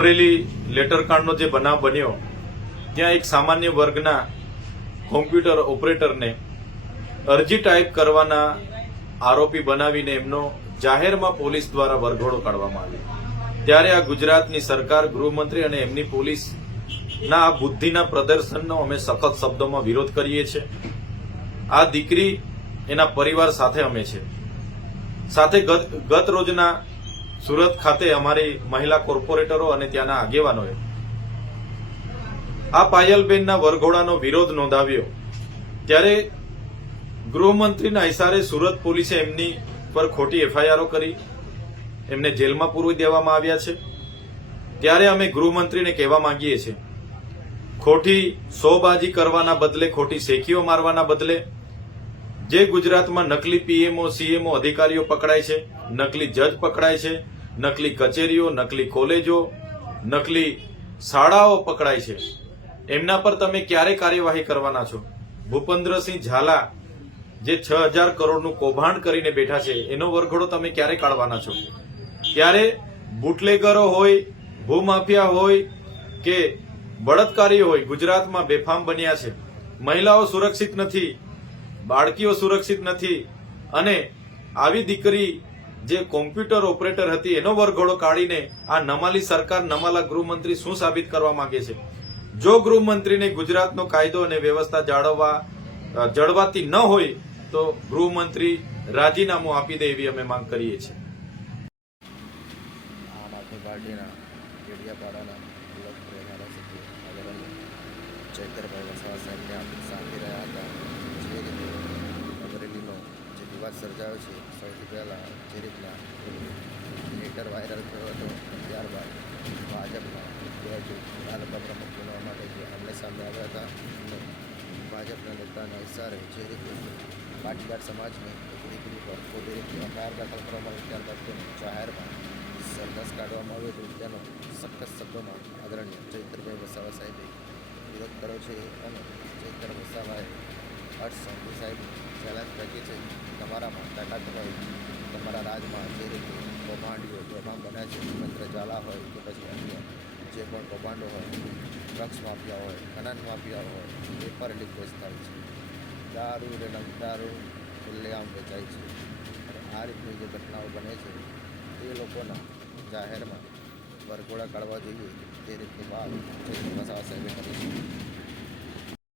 અમરેલી લેટરકાંડનો જે બનાવ બન્યો, ત્યાં એક સામાન્ય વર્ગના કોમ્પ્યુટર ઓપરેટરને અરજી ટાઈપ કરવાના આરોપી બનાવીને એમનો જાહેરમાં પોલીસ દ્વારા વરઘોડો કાઢવામાં આવ્યો. ત્યારે આ ગુજરાતની સરકાર, ગૃહમંત્રી અને એમની પોલીસના આ બુદ્ધિના પ્રદર્શનનો અમે સખત શબ્દોમાં વિરોધ કરીએ છીએ. આ દીકરી એના પરિવાર સાથે અમે છે. સાથે ગત ગત રોજના સુરત ખાતે અમારી મહિલા કોર્પોરેટરો અને ત્યાંના આગેવાનોએ આ પાયલબેનના વરઘોડાનો વિરોધ નોંધાવ્યો. ત્યારે ગૃહમંત્રીના ઇશારે સુરત પોલીસે એમની પર ખોટી એફઆઈઆરો કરી, એમને જેલમાં પૂરવી દેવામાં આવ્યા છે. ત્યારે અમે ગૃહમંત્રીને કહેવા માંગીએ છીએ, ખોટી સોબાજી કરવાના બદલે, ખોટી શેખીઓ મારવાના બદલે, જે ગુજરાતમાં નકલી પીએમઓ, સીએમઓ, અધિકારીઓ પકડાય છે નકલી જજ પકડાય છે, નકલી કચેરીઓ, નકલી કોલેજો, નકલી શાળાઓ પકડાય છે. એમના પર તમે ક્યારે કાર્યવાહી કરવાના છો? ભૂપેન્દ્રસિંહ ઝાલા જે છ હજાર કરોડનું કૌભાંડ કરીને બેઠા છે, એનો વરઘોડો તમે ક્યારે કાઢવાના છો? ત્યારે બુટલેગરો હોય, ભૂમાફિયા હોય કે બળાત્કારીઓ હોય, ગુજરાતમાં બેફામ બન્યા છે. મહિલાઓ સુરક્ષિત નથી, બાળકીઓ સુરક્ષિત નથી અને આવી દીકરી જે કોમ્પ્યુટર ઓપરેટર હતી, એનો વરઘોડો કાઢીને આ નમાલી સરકાર, નમાલા ગૃહમંત્રી શું સાબિત કરવા માંગે છે? જો ગૃહમંત્રીને ગુજરાતનો કાયદો અને વ્યવસ્થા જાળવવા જળવાતી ન હોય, તો ગૃહમંત્રી રાજીનામું આપી દે એવી અમે માંગ કરીએ છીએ. આમ આદમી પાર્ટીના આદરણીય ચૈતરભાઈ રહ્યા હતા જે રીતે અમરેલીનો જે વિવાદ સર્જાયો છે. સૌથી પહેલાં જે રીતના લેટર વાયરલ થયો હતો, ત્યારબાદ ભાજપના બે હજુ તાલુકા પ્રમુખ બનવા માટે જે આમને સામે આવ્યા હતા અને ભાજપના નેતાના ઇશારે જે રીતે પાટીદાર સમાજને દીકરી પર ખોટી રીતે એફઆઈઆર દાખલ કરવામાં આવી ત્યારબાદ તેને જાહેરમાં સરઘસ કાઢવામાં આવ્યો હતો. તેનો સખત શબ્દોમાં આદરણીય ચૈતરભાઈ વસાવા સાહેબે વિરોધ કર્યો છે અને ચૈતર વસાવાએ હર્ષ સંઘવી સાહેબ ચેલેન્જ કરી છે તાકાત હોય, તમારા રાજમાં જે રીતે કૌભાંડીઓ કૌભાંડ બને છે, મંત્ર ઝાલા હોય કે પછી અન્ય જે પણ કૌભાંડો હોય, ડ્રગ્સ માફિયા હોય, ખનન માફિયા હોય એ પર લીકેજ થાય છે. દારૂ ને નમ દારૂ ખુલ્લેઆમ વેચાય છે. અને આ રીતની જે ઘટનાઓ બને છે, એ લોકોના જાહેરમાં વરઘોડા કાઢવા જોઈએ, તે રીતની વાત વસાવા સાહેબે કરી છે.